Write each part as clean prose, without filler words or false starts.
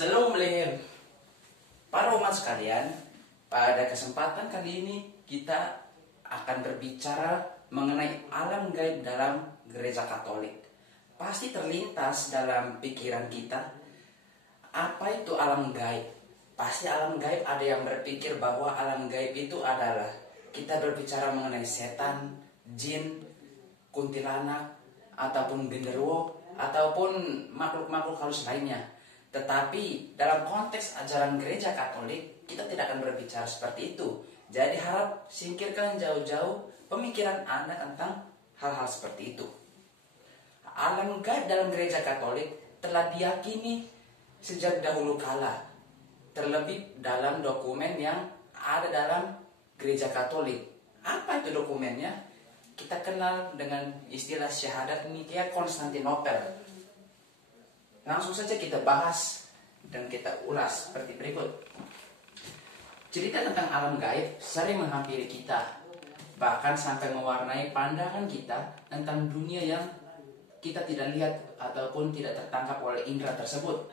Shalom leher. Para umat sekalian, pada kesempatan kali ini kita akan berbicara mengenai alam gaib dalam gereja Katolik. Pasti terlintas dalam pikiran kita, apa itu alam gaib? Pasti alam gaib ada yang berpikir bahwa alam gaib itu adalah kita berbicara mengenai setan, jin, kuntilanak, ataupun genderuwo, ataupun makhluk-makhluk halus lainnya. Tetapi dalam konteks ajaran gereja Katolik, kita tidak akan berbicara seperti itu. Jadi harap singkirkan jauh-jauh pemikiran Anda tentang hal-hal seperti itu. Alam gaib dalam gereja Katolik telah diyakini sejak dahulu kala. Terlebih dalam dokumen yang ada dalam gereja Katolik. Apa itu dokumennya? Kita kenal dengan istilah syahadat Nikea Konstantinopel. Langsung saja kita bahas dan kita ulas seperti berikut. Cerita tentang alam gaib sering menghampiri kita, bahkan sampai mewarnai pandangan kita tentang dunia yang kita tidak lihat ataupun tidak tertangkap oleh indera tersebut.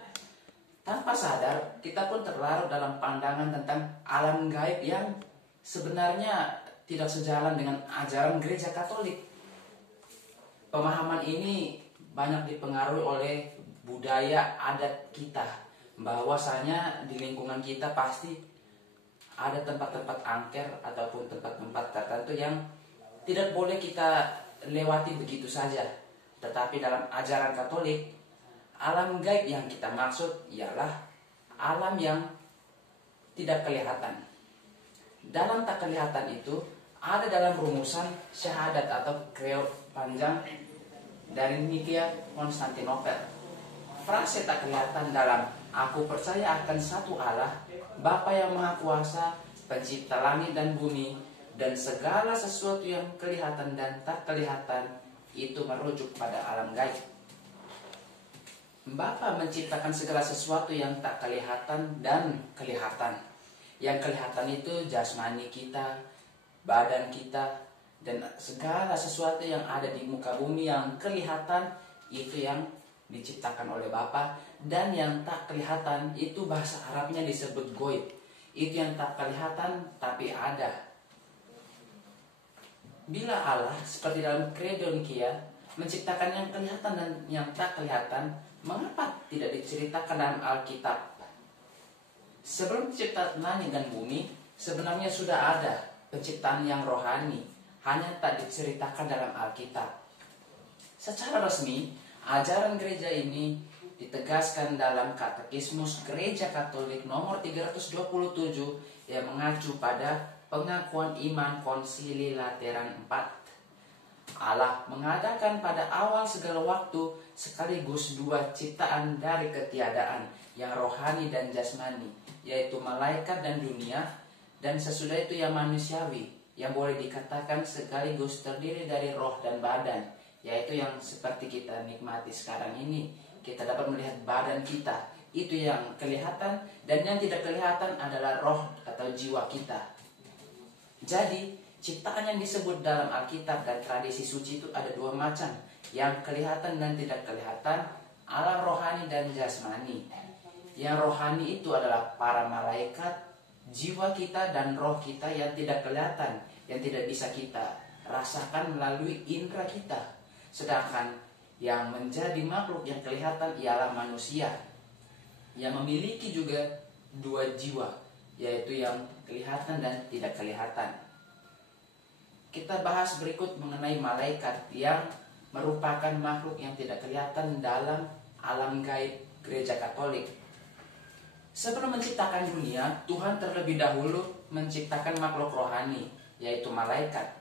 Tanpa sadar, kita pun terlarut dalam pandangan tentang alam gaib yang sebenarnya tidak sejalan dengan ajaran gereja Katolik. Pemahaman ini banyak dipengaruhi oleh budaya adat kita, bahwasanya di lingkungan kita pasti ada tempat-tempat angker ataupun tempat-tempat tertentu yang tidak boleh kita lewati begitu saja. Tetapi dalam ajaran Katolik, alam gaib yang kita maksud ialah alam yang tidak kelihatan. Dalam tak kelihatan itu ada dalam rumusan syahadat atau kreo panjang dari Nikea Konstantinopel. Frase tak kelihatan dalam "Aku percaya akan satu Allah, Bapa yang Maha Kuasa, pencipta langit dan bumi, dan segala sesuatu yang kelihatan dan tak kelihatan," itu merujuk pada alam gaib. Bapa menciptakan segala sesuatu yang tak kelihatan dan kelihatan. Yang kelihatan itu jasmani kita, badan kita, dan segala sesuatu yang ada di muka bumi yang kelihatan itu yang diciptakan oleh Bapa, dan yang tak kelihatan itu bahasa Arabnya disebut goib. Itu yang tak kelihatan tapi ada. Bila Allah seperti dalam Credo Nikea menciptakan yang kelihatan dan yang tak kelihatan, mengapa tidak diceritakan dalam Alkitab? Sebelum penciptaan langit dan bumi, sebenarnya sudah ada penciptaan yang rohani, hanya tak diceritakan dalam Alkitab. Secara resmi, ajaran gereja ini ditegaskan dalam Katekismus Gereja Katolik nomor 327 yang mengacu pada pengakuan iman Konsili Lateran IV. Allah mengadakan pada awal segala waktu sekaligus dua ciptaan dari ketiadaan yang rohani dan jasmani, yaitu malaikat dan dunia, dan sesudah itu yang manusiawi, yang boleh dikatakan sekaligus terdiri dari roh dan badan, yaitu yang seperti kita nikmati sekarang ini. Kita dapat melihat badan kita, itu yang kelihatan, dan yang tidak kelihatan adalah roh atau jiwa kita. Jadi ciptaan yang disebut dalam Alkitab dan tradisi suci itu ada dua macam, yang kelihatan dan tidak kelihatan, alam rohani dan jasmani. Yang rohani itu adalah para malaikat, jiwa kita dan roh kita yang tidak kelihatan, yang tidak bisa kita rasakan melalui indera kita. Sedangkan yang menjadi makhluk yang kelihatan ialah manusia, yang memiliki juga dua jiwa, yaitu yang kelihatan dan tidak kelihatan. Kita bahas berikut mengenai malaikat yang merupakan makhluk yang tidak kelihatan dalam alam gaib gereja Katolik. Sebelum menciptakan dunia, Tuhan terlebih dahulu menciptakan makhluk rohani, yaitu malaikat.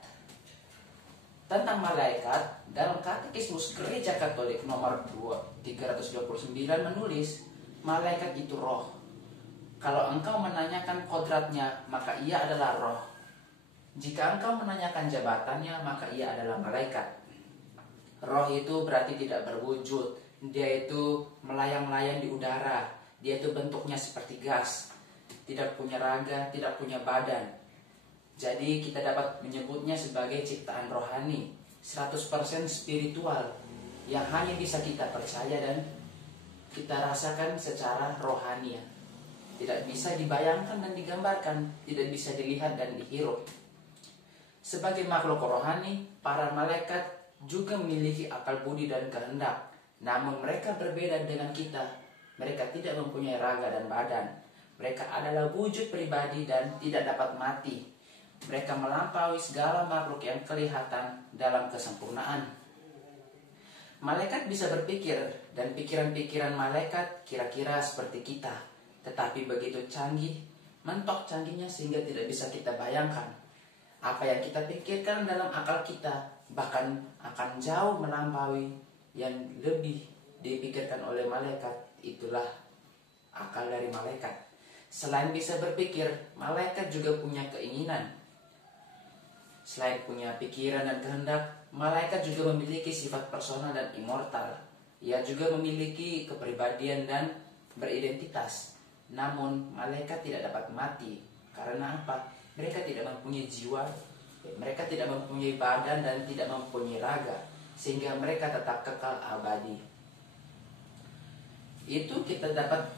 Tentang malaikat, dalam Katekismus Gereja Katolik nomor 329 menulis, malaikat itu roh. Kalau engkau menanyakan kodratnya, maka ia adalah roh. Jika engkau menanyakan jabatannya, maka ia adalah malaikat. Roh itu berarti tidak berwujud. Dia itu melayang-layang di udara. Dia itu bentuknya seperti gas. Tidak punya raga, tidak punya badan. Jadi kita dapat menyebutnya sebagai ciptaan rohani, 100% spiritual, yang hanya bisa kita percaya dan kita rasakan secara rohani ya. Tidak bisa dibayangkan dan digambarkan, tidak bisa dilihat dan dihirup. Sebagai makhluk rohani, para malaikat juga memiliki akal budi dan kehendak. Namun mereka berbeda dengan kita. Mereka tidak mempunyai raga dan badan. Mereka adalah wujud pribadi dan tidak dapat mati. Mereka melampaui segala makhluk yang kelihatan dalam kesempurnaan. Malaikat bisa berpikir, dan pikiran-pikiran malaikat kira-kira seperti kita. Tetapi begitu canggih, mentok canggihnya sehingga tidak bisa kita bayangkan. Apa yang kita pikirkan dalam akal kita bahkan akan jauh melampaui yang lebih dipikirkan oleh malaikat. Itulah akal dari malaikat. Selain bisa berpikir, malaikat juga punya keinginan. Selain punya pikiran dan kehendak, malaikat juga memiliki sifat personal dan immortal. Ia juga memiliki kepribadian dan beridentitas. Namun malaikat tidak dapat mati. Karena apa? Mereka tidak mempunyai jiwa, mereka tidak mempunyai badan dan tidak mempunyai raga, sehingga mereka tetap kekal abadi. Itu kita dapat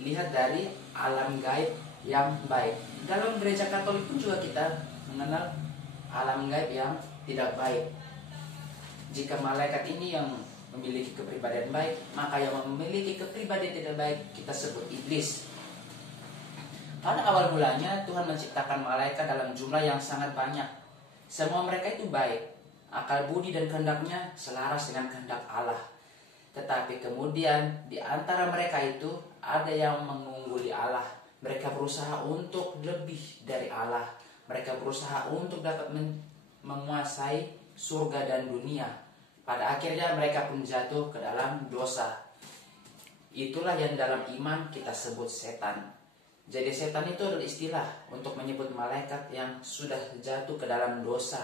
lihat dari alam gaib yang baik. Dalam gereja Katolik pun juga kita mengenal alam gaib yang tidak baik. Jika malaikat ini yang memiliki kepribadian baik, maka yang memiliki kepribadian tidak baik kita sebut iblis. Pada awal mulanya Tuhan menciptakan malaikat dalam jumlah yang sangat banyak. Semua mereka itu baik. Akal budi dan kehendaknya selaras dengan kehendak Allah. Tetapi kemudian di antara mereka itu ada yang mengungguli Allah. Mereka berusaha untuk lebih dari Allah. Mereka berusaha untuk dapat menguasai surga dan dunia. Pada akhirnya mereka pun jatuh ke dalam dosa. Itulah yang dalam iman kita sebut setan. Jadi setan itu adalah istilah untuk menyebut malaikat yang sudah jatuh ke dalam dosa.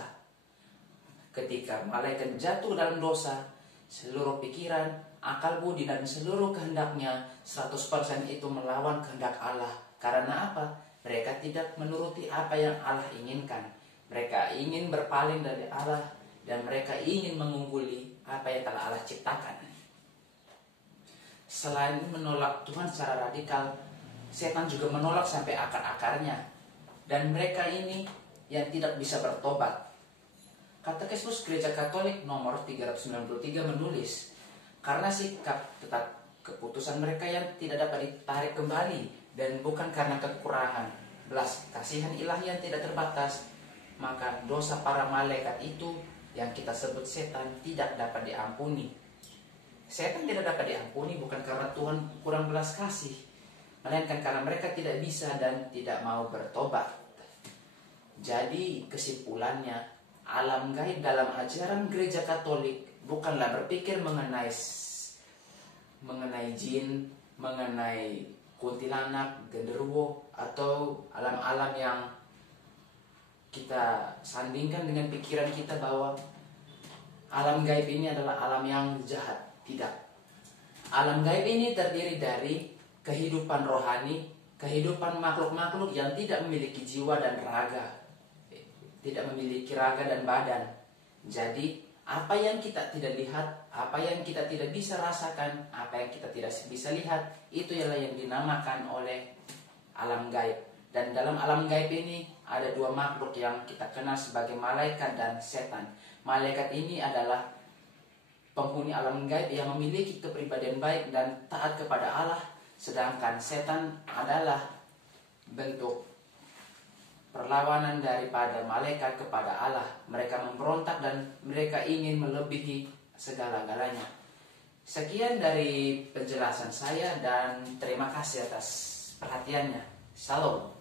Ketika malaikat jatuh ke dalam dosa, seluruh pikiran, akal budi dan seluruh kehendaknya 100% itu melawan kehendak Allah. Karena apa? Mereka tidak menuruti apa yang Allah inginkan. Mereka ingin berpaling dari Allah dan mereka ingin mengungguli apa yang telah Allah ciptakan. Selain menolak Tuhan secara radikal, setan juga menolak sampai akar-akarnya. Dan mereka ini yang tidak bisa bertobat. Katekismus Gereja Katolik nomor 393 menulis, karena sikap tetap keputusan mereka yang tidak dapat ditarik kembali dan bukan karena kekurangan belas kasihan ilahi yang tidak terbatas, maka dosa para malaikat itu yang kita sebut setan tidak dapat diampuni. Setan tidak dapat diampuni bukan karena Tuhan kurang belas kasih, melainkan karena mereka tidak bisa dan tidak mau bertobat. Jadi kesimpulannya, alam gaib dalam ajaran Gereja Katolik bukanlah berpikir mengenai jin, mengenai kuntilanak, genderuwo, atau alam-alam yang kita sandingkan dengan pikiran kita bahwa alam gaib ini adalah alam yang jahat. Tidak. Alam gaib ini terdiri dari kehidupan rohani, kehidupan makhluk-makhluk yang tidak memiliki jiwa dan raga, tidak memiliki raga dan badan. Jadi apa yang kita tidak lihat, apa yang kita tidak bisa rasakan, apa yang kita tidak bisa lihat, itu ialah yang dinamakan oleh alam gaib. Dan dalam alam gaib ini ada dua makhluk yang kita kenal sebagai malaikat dan setan. Malaikat ini adalah penghuni alam gaib yang memiliki kepribadian baik dan taat kepada Allah. Sedangkan setan adalah bentuk perlawanan daripada malaikat kepada Allah. Mereka memberontak dan mereka ingin melebihi segala-galanya. Sekian dari penjelasan saya dan terima kasih atas perhatiannya. Shalom.